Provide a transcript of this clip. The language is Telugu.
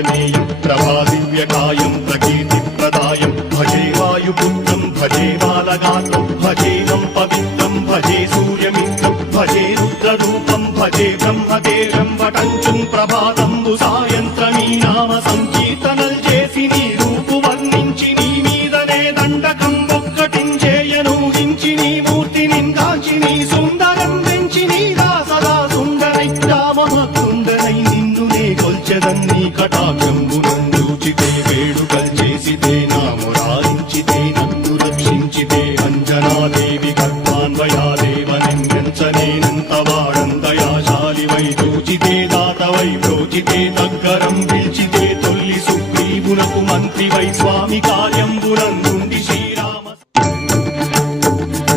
ఆంజనేయం ప్రభాదివ్యకాయం ప్రకీర్తిప్రదాయం భజే వాయుపుత్రం భజే బాలగాత్రం భజేనం పవిత్రం భజే సూర్యమిత్రం భజే రుద్రరూపం భజే బ్రహ్మదేవం వటంచుం ప్రభాతంబు సాయంత్రమీ నామ సంకీర్తనల్ చేసి నీ రూపు వర్ణించి నీ మీదనే దండకం ఒక్కటించేయను హించి నీ మూర్తి నిందాచి నీ సుందరం పెంచి నీ సదా సుందరై రామభక్తుండనై నిన్ను నే కొల్చెదన్ నీ కటాక్షంబునందూచితే వేడుకల్